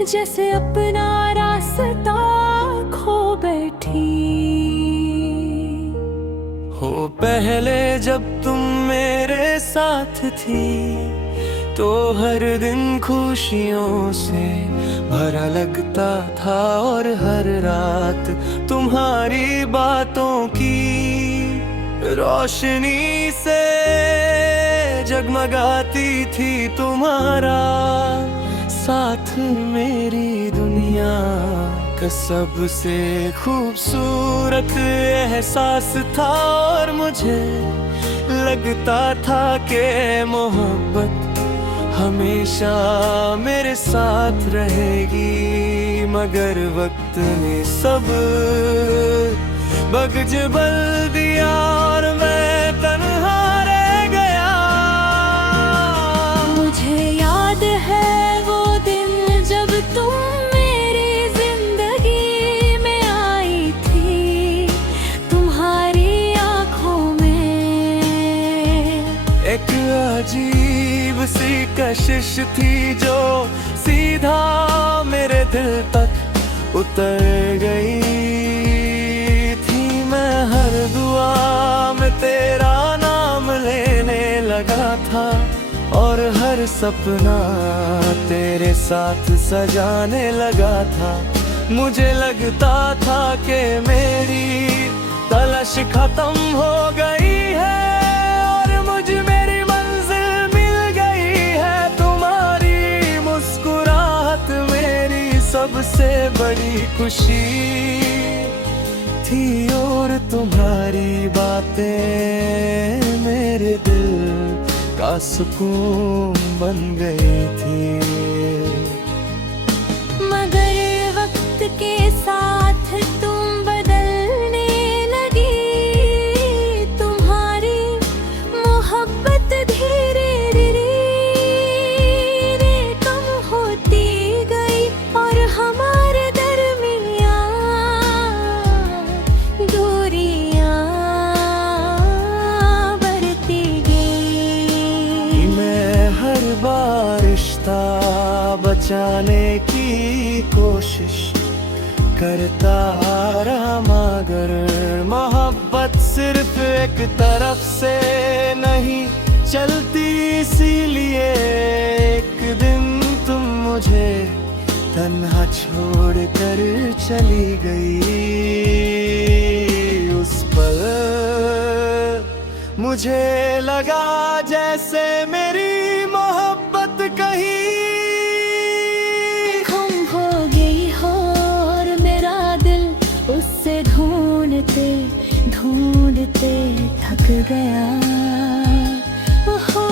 जैसे अपना रास्ता खो बैठी हो। पहले जब तुम मेरे साथ थी तो हर दिन खुशियों से भरा लगता था, और हर रात तुम्हारी बातों की रोशनी से जगमगाती थी। तुम्हारा साथ मेरी दुनिया का सबसे खूबसूरत एहसास था, और मुझे लगता था कि मोहब्बत हमेशा मेरे साथ रहेगी। मगर वक्त ने सब बगज बल दिया और मैं तन्हा रह गया। मुझे याद है वो दिन जब तुम मेरी जिंदगी में आई थी। तुम्हारी आंखों में एक अजीब सी कशिश थी जो सीधा मेरे दिल तक उतर गई थी। मैं हर दुआ में तेरा नाम लेने लगा था, और हर सपना तेरे साथ सजाने लगा था। मुझे लगता था कि मेरी तलाश खत्म हो गई है, और मुझे मेरी मंजिल मिल गई है। तुम्हारी मुस्कुराहट मेरी सबसे बड़ी खुशी थी, और तुम्हारी बातें मेरे दिल का सुकून बन गई थी। मगर वक्त के साथ तुम बदलने लगी। तुम्हारी मोहब्बत धीरे धीरे कम होती गई, और हमारे दरमियां दूरियां बढ़ती गई। मैं हर बार रिश्ता बचाने की कोशिश करता रहा, मगर मोहब्बत सिर्फ एक तरफ से नहीं चलती। इसीलिए एक दिन तुम मुझे तन्हा छोड़ कर चली गई। उस पल मुझे लगा जैसे मेरी मोहब्बत कहीं गुम हो गई हो, और मेरा दिल उससे ढूंढते ढूंढते थक गया। ओहो,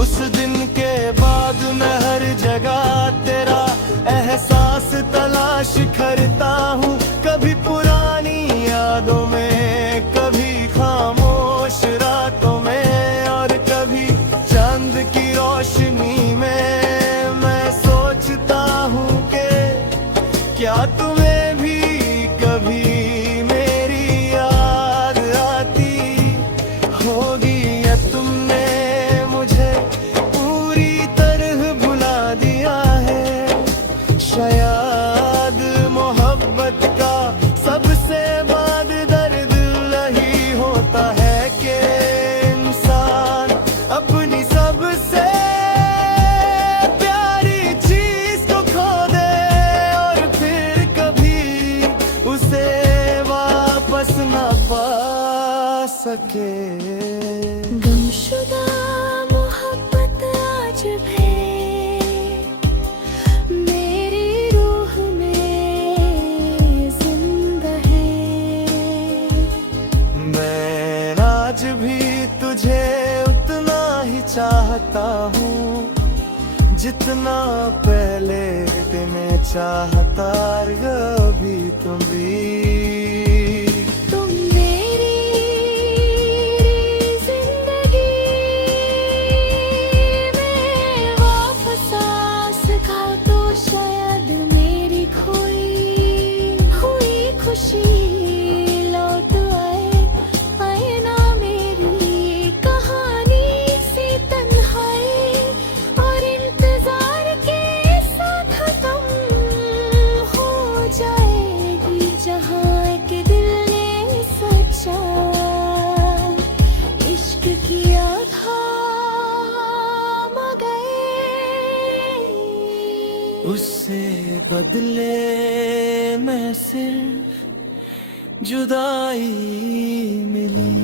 उस दिन के बाद मैं हर जगह तेरा एहसास तलाश करता हूँ। कभी पुरानी यादों में, कभी खामोश रातों में, और कभी चांद की रोशनी में। मैं सोचता हूँ कि क्या तुम्हें भी कभी मेरी याद आती होगी, या तुमने मुझे पूरी तरह भुला दिया है। शायद मोहब्बत का सबसे बड़ा दर्द यही होता है कि इंसान अपनी सबसे प्यारी चीज को खो दे, और फिर कभी उसे वापस ना पा सके। गुमशुदा मोहब्बत आज भी मेरी रूह में जिंदा है। मैं आज भी तुझे उतना ही चाहता हूँ जितना पहले तुम्हें चाहता। अभी तुम भी तुम मेरी जिंदगी में वापस आ सका तो शायद मेरी खोई हुई बदले में सिर्फ जुदाई मिली।